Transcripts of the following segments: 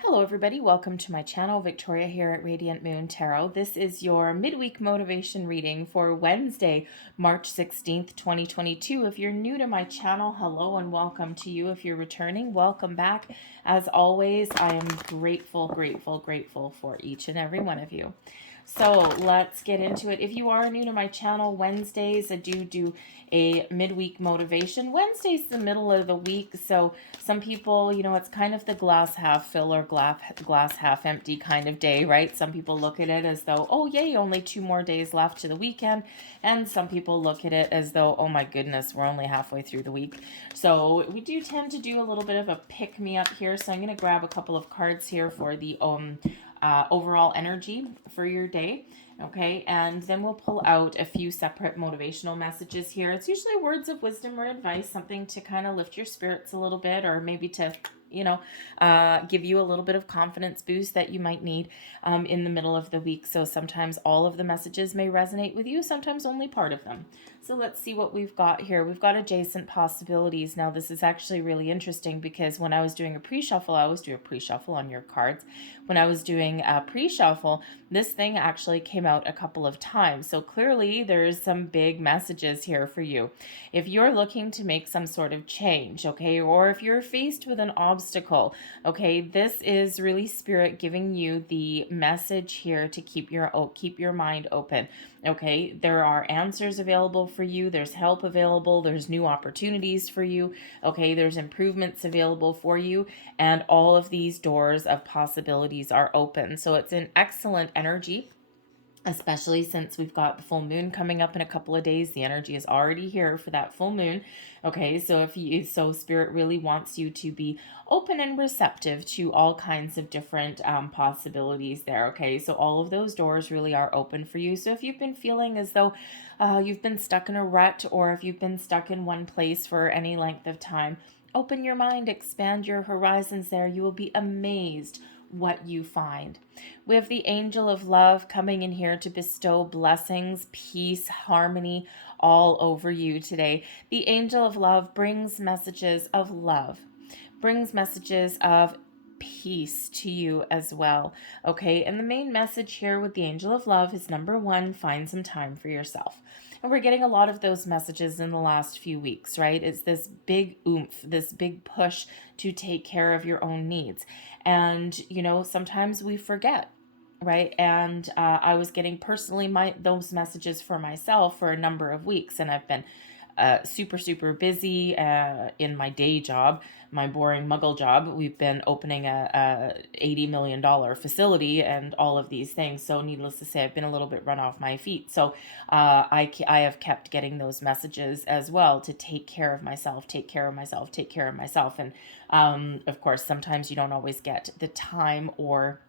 Hello everybody, welcome to my channel. Victoria here at Radiant Moon Tarot. This is your midweek motivation reading for Wednesday, March 16th, 2022. If you're new to my channel, hello and welcome to you. If you're returning, welcome back. As always, I am grateful for each and every one of you. So let's get into it. If you are new to my channel, Wednesdays I do a midweek motivation. Wednesday's the middle of the week, so some people, it's kind of the glass half full or glass half empty kind of day, right? Some people look at it as though, oh yay, only 2 more days left to the weekend, and some people look at it as though, oh my goodness, we're only halfway through the week. So we do tend to do a little bit of a pick me up here. So I'm going to grab a couple of cards here for the overall energy for your day. Okay, and then we'll pull out a few separate motivational messages here. It's usually words of wisdom or advice, something to kind of lift your spirits a little bit, or maybe to give you a little bit of confidence boost that you might need in the middle of the week. So sometimes all of the messages may resonate with you, sometimes only part of them. So let's see what we've got here. We've got adjacent possibilities. Now this is actually really interesting because when I was doing a pre-shuffle, I always do a pre-shuffle on your cards. When I was doing a pre-shuffle, this thing actually came out a couple of times. So clearly there's some big messages here for you. If you're looking to make some sort of change, okay, or if you're faced with an obstacle, okay, this is really Spirit giving you the message here to keep your mind open. Okay, there are answers available for you, there's help available, there's new opportunities for you, okay, there's improvements available for you, and all of these doors of possibilities are open. So it's an excellent energy, especially since we've got the full moon coming up in a couple of days. The energy is already here for that full moon. Okay, so Spirit really wants you to be open and receptive to all kinds of different possibilities there. Okay, so all of those doors really are open for you. So if you've been feeling as though you've been stuck in a rut, or if you've been stuck in one place for any length of time, open your mind, expand your horizons there. You will be amazed what you find. We have the angel of love coming in here to bestow blessings, peace, harmony all over you today. The angel of love brings messages of love, brings messages of peace to you as well. Okay, and the main message here with the angel of love is number one, find some time for yourself. And we're getting a lot of those messages in the last few weeks, right? It's this big oomph, this big push to take care of your own needs. And, sometimes we forget, right? And I was getting personally those messages for myself for a number of weeks, and I've been super busy in my day job, my boring muggle job. We've been opening a $80 million facility and all of these things. So needless to say, I've been a little bit run off my feet. So I have kept getting those messages as well to take care of myself, take care of myself, take care of myself. And of course, sometimes you don't always get the time or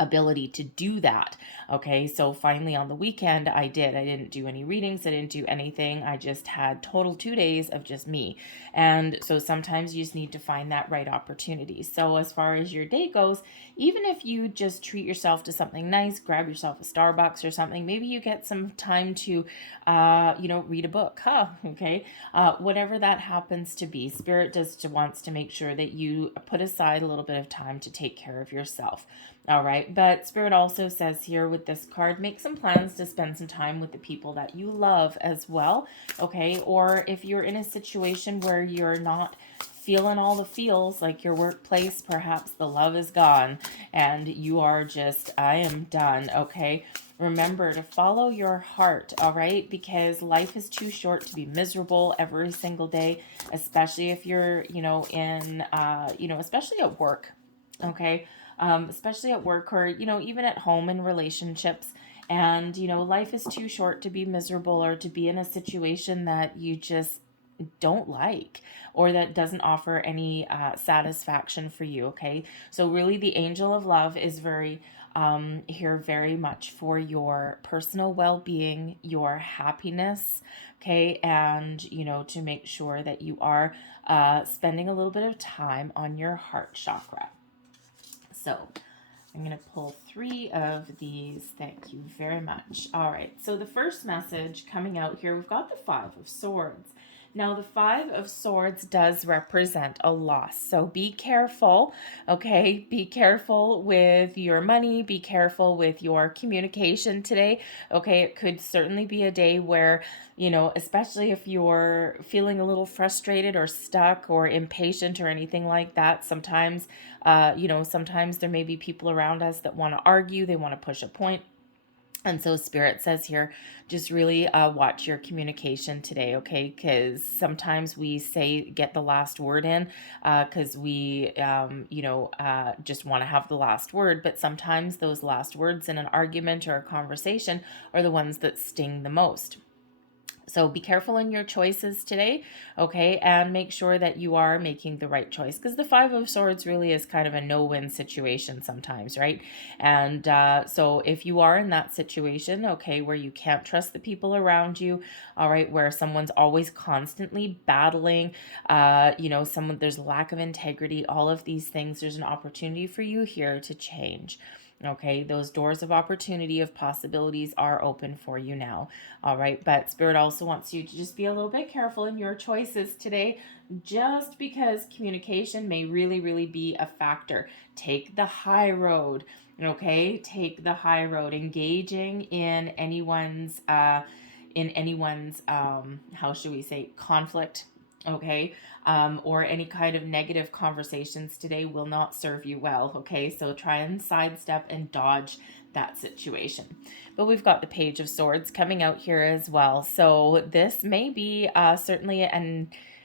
ability to do that. Okay, so finally on the weekend I didn't do any readings, I didn't do anything, I just had total 2 days of just me. And so sometimes you just need to find that right opportunity. So as far as your day goes, even if you just treat yourself to something nice, grab yourself a Starbucks or something, maybe you get some time to read a book, okay, whatever that happens to be. Spirit just wants to make sure that you put aside a little bit of time to take care of yourself. All right, but Spirit also says here with this card, make some plans to spend some time with the people that you love as well, okay? Or if you're in a situation where you're not feeling all the feels, like your workplace, perhaps the love is gone and you are just, I am done, okay? Remember to follow your heart, all right? Because life is too short to be miserable every single day, especially if you're, especially at work, okay? Especially at work or, even at home in relationships. And, life is too short to be miserable or to be in a situation that you just don't like or that doesn't offer any satisfaction for you, okay? So really the angel of love is very much for your personal well-being, your happiness, okay? And, to make sure that you are spending a little bit of time on your heart chakra. So I'm going to pull 3 of these. Thank you very much. All right. So the first message coming out here, we've got the 5 of Swords. Now, the Five of Swords does represent a loss. So be careful, okay? Be careful with your money. Be careful with your communication today, okay? It could certainly be a day where, especially if you're feeling a little frustrated or stuck or impatient or anything like that, sometimes, sometimes there may be people around us that want to argue, they want to push a point. And so Spirit says here, just really watch your communication today, okay? Because sometimes we get the last word in because we, just want to have the last word. But sometimes those last words in an argument or a conversation are the ones that sting the most. So be careful in your choices today, okay? And make sure that you are making the right choice, because the Five of Swords really is kind of a no-win situation sometimes, right? And so if you are in that situation, okay, where you can't trust the people around you, all right, where someone's always constantly battling, there's lack of integrity, all of these things, there's an opportunity for you here to change. Okay, those doors of opportunity, of possibilities are open for you now. All right, but Spirit also wants you to just be a little bit careful in your choices today, just because communication may really, really be a factor. Take the high road, okay? Take the high road. Engaging in anyone's, how should we say, conflict, okay, or any kind of negative conversations today will not serve you well, okay? So try and sidestep and dodge that situation. But we've got the Page of Swords coming out here as well. So this may be certainly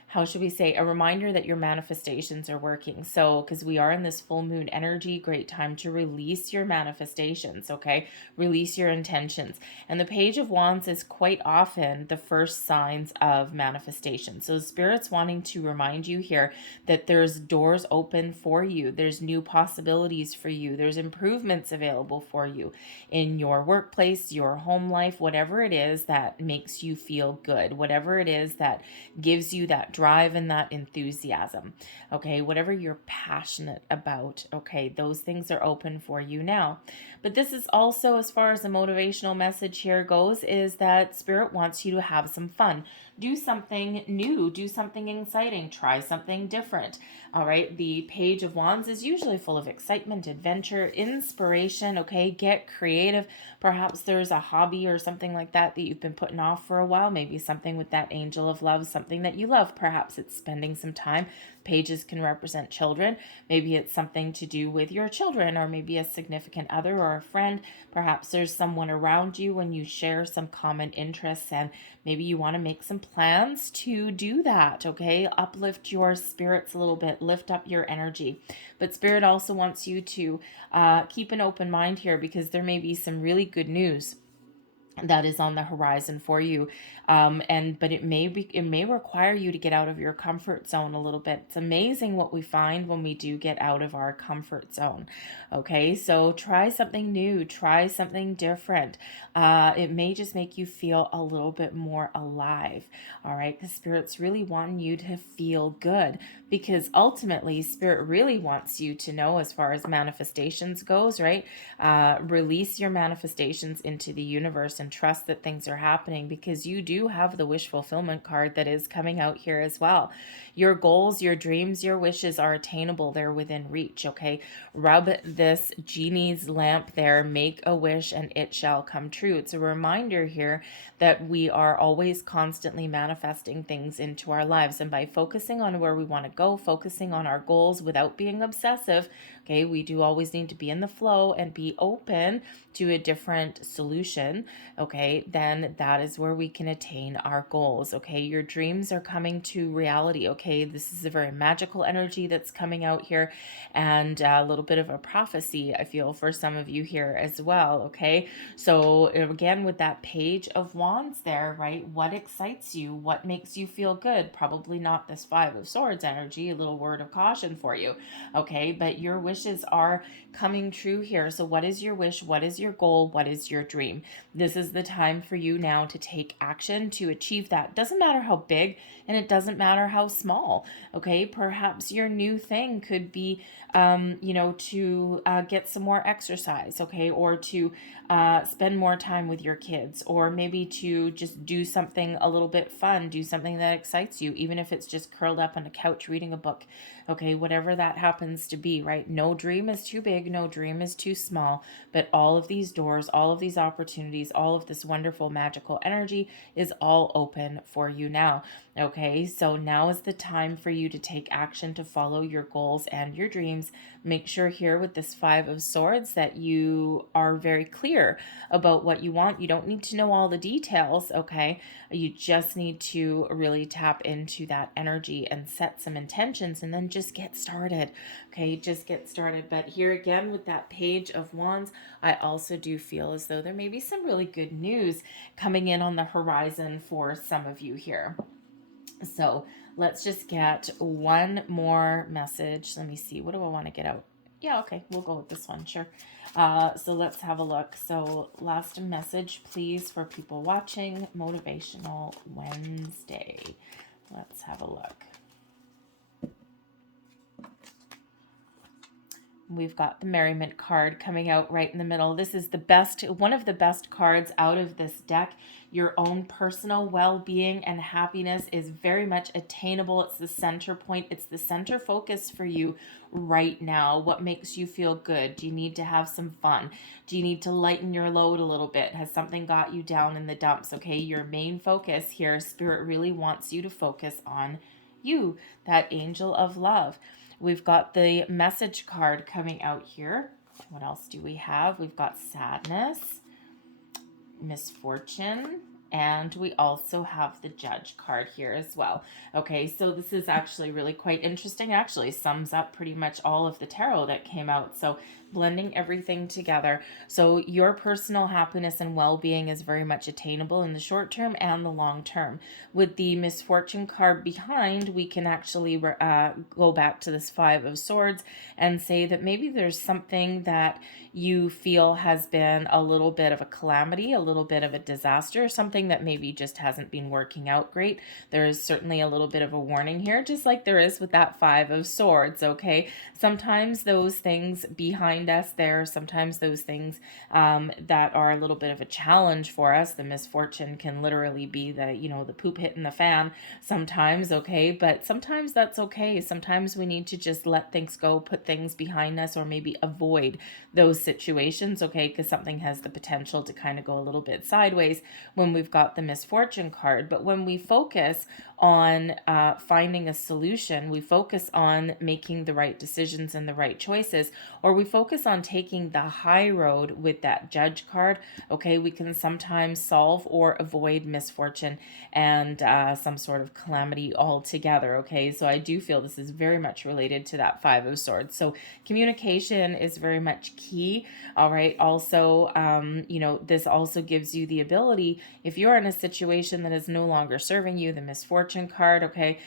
how should we say, a reminder that your manifestations are working. So, because we are in this full moon energy, great time to release your manifestations, okay? Release your intentions. And the Page of Wands is quite often the first signs of manifestation. So Spirit's wanting to remind you here that there's doors open for you. There's new possibilities for you. There's improvements available for you in your workplace, your home life, whatever it is that makes you feel good, whatever it is that gives you that drive and that enthusiasm, okay? Whatever you're passionate about, okay? Those things are open for you now. But this is also, as far as the motivational message here goes, is that Spirit wants you to have some fun. Do something new, do something exciting, try something different. All right, the Page of Wands is usually full of excitement, adventure, inspiration, okay? Get creative. Perhaps there's a hobby or something like that you've been putting off for a while, maybe something with that angel of love, something that you love. Perhaps it's spending some time. Pages can represent children. Maybe it's something to do with your children, or maybe a significant other or a friend. Perhaps there's someone around you when you share some common interests, and maybe you want to make some plans to do that, okay? Uplift your spirits a little bit, lift up your energy. But Spirit also wants you to keep an open mind here, because there may be some really good news that is on the horizon for you, but it may require you to get out of your comfort zone a little bit. It's amazing what we find when we do get out of our comfort zone. Okay, so try something new, try something different. It may just make you feel a little bit more alive. All right, because Spirit's really wanting you to feel good, because ultimately Spirit really wants you to know, as far as manifestations goes, right? Release your manifestations into the universe and trust that things are happening, because you do have the wish fulfillment card that is coming out here as well. Your goals, your dreams, your wishes are attainable. They're within reach, okay? Rub this genie's lamp there, make a wish, and it shall come true. It's a reminder here that we are always constantly manifesting things into our lives. And by focusing on where we want to go, focusing on our goals without being obsessive, okay, we do always need to be in the flow and be open to a different solution, okay, then that is where we can attain our goals, okay? Your dreams are coming to reality, okay? This is a very magical energy that's coming out here, and a little bit of a prophecy, I feel, for some of you here as well, okay? So again, with that Page of Wands there, right, what excites you? What makes you feel good? Probably not this Five of Swords energy, a little word of caution for you, okay? But your wishes are coming true here. So what is your wish? What is your goal? What is your dream? This is the time for you now to take action to achieve that. Doesn't matter how big, and it doesn't matter how small. Okay, perhaps your new thing could be to get some more exercise, okay, or to spend more time with your kids, or maybe to just do something a little bit fun, do something that excites you, even if it's just curled up on a couch reading a book, okay, whatever that happens to be, right? No dream is too big, no dream is too small, but all of these doors, all of these opportunities, all of this wonderful magical energy is all open for you now. Okay, so now is the time for you to take action to follow your goals and your dreams. Make sure here with this Five of Swords that you are very clear about what you want. You don't need to know all the details, okay? You just need to really tap into that energy and set some intentions and then just get started, okay? Just get started. But here again with that Page of Wands, I also do feel as though there may be some really good news coming in on the horizon for some of you here. So let's just get one more message. Let me see. What do I want to get out? Yeah, okay. We'll go with this one. Sure. So let's have a look. So last message, please, for people watching. Motivational Wednesday. Let's have a look. We've got the Merriment card coming out right in the middle. This is the best, one of the best cards out of this deck. Your own personal well-being and happiness is very much attainable. It's the center point. It's the center focus for you right now. What makes you feel good? Do you need to have some fun? Do you need to lighten your load a little bit? Has something got you down in the dumps? Okay, your main focus here, Spirit really wants you to focus on you, that angel of love. We've got the message card coming out here. What else do we have? We've got sadness, misfortune, and we also have the Judge card here as well. Okay, so this is actually really quite interesting. Actually sums up pretty much all of the tarot that came out. So blending everything together. So your personal happiness and well-being is very much attainable in the short term and the long term. With the misfortune card behind, we can actually go back to this Five of Swords and say that maybe there's something that you feel has been a little bit of a calamity, a little bit of a disaster, something that maybe just hasn't been working out great. There is certainly a little bit of a warning here, just like there is with that Five of Swords, okay? Sometimes those things behind us there, sometimes those things that are a little bit of a challenge for us, the misfortune can literally be the poop hitting the fan sometimes, okay? But sometimes that's okay. Sometimes we need to just let things go, put things behind us, or maybe avoid those situations, okay? Because something has the potential to kind of go a little bit sideways when we've got the misfortune card. But when we focus on finding a solution, we focus on making the right decisions and the right choices, or we focus on taking the high road with that Judge card, okay, we can sometimes solve or avoid misfortune and some sort of calamity altogether, okay? So I do feel this is very much related to that Five of Swords. So communication is very much key, all right? Also, this also gives you the ability, if you're in a situation that is no longer serving you, the misfortune card, okay,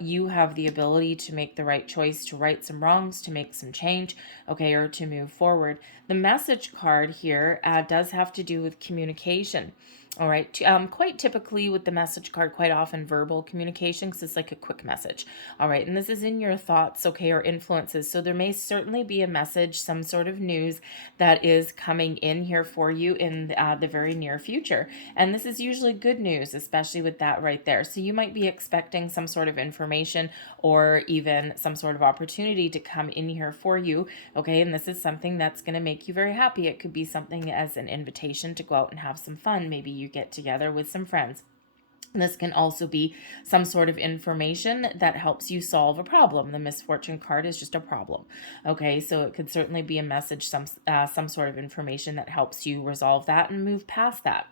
you have the ability to make the right choice, to right some wrongs, to make some change, okay, or to move forward. The message card here does have to do with communication. All right. Quite typically with the message card, quite often verbal communication, because it's like a quick message. All right. And this is in your thoughts, okay, or influences. So there may certainly be a message, some sort of news that is coming in here for you in the very near future. And this is usually good news, especially with that right there. So you might be expecting some sort of information or even some sort of opportunity to come in here for you. Okay. And this is something that's going to make you very happy. It could be something as an invitation to go out and have some fun. Maybe you get together with some friends. This can also be some sort of information that helps you solve a problem. The misfortune card is just a problem. Okay, so it could certainly be a message, some sort of information that helps you resolve that and move past that.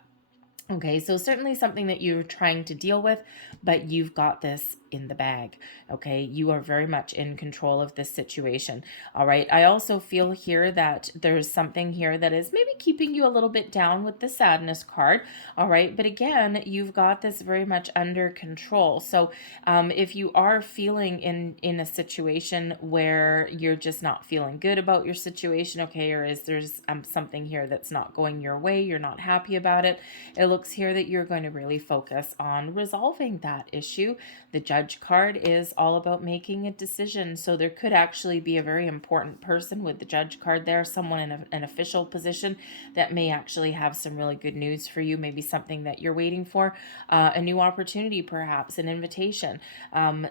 Okay, so certainly something that you're trying to deal with, but you've got this in the bag. Okay, you are very much in control of this situation. All right, I also feel here that there's something here that is maybe keeping you a little bit down with the sadness card. All right, but again, you've got this very much under control. So if you are feeling in a situation where you're just not feeling good about your situation, okay, or is there's something here that's not going your way, you're not happy about it, it looks here that you're going to really focus on resolving that issue. The Judge card is all about making a decision. So there could actually be a very important person with the Judge card there, someone in an official position that may actually have some really good news for you, maybe something that you're waiting for, a new opportunity, perhaps an invitation,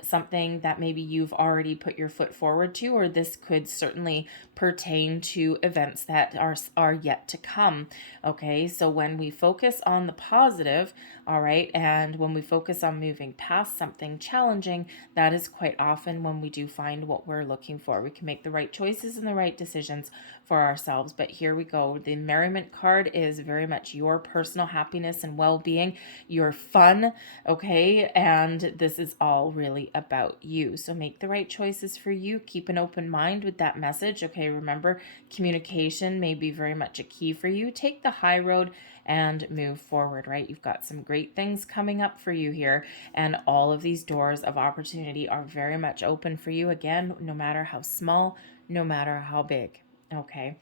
something that maybe you've already put your foot forward to, or this could certainly pertain to events that are yet to come. Okay, so when we focus on the positive, all right, and when we focus on moving past something challenging, that is quite often when we do find what we're looking for. We can make the right choices and the right decisions for ourselves. But here we go. The Merriment card is very much your personal happiness and well-being, your fun, okay, and this is all really about you. So make the right choices for you. Keep an open mind with that message. Okay, remember, communication may be very much a key for you. Take the high road and move forward, right? You've got some great things coming up for you here, and all of these doors of opportunity are very much open for you, again, no matter how small, no matter how big. Okay,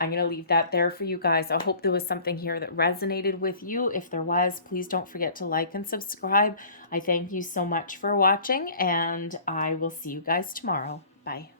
I'm going to leave that there for you guys. I hope there was something here that resonated with you. If there was, please don't forget to like and subscribe. I thank you so much for watching, and I will see you guys tomorrow. Bye.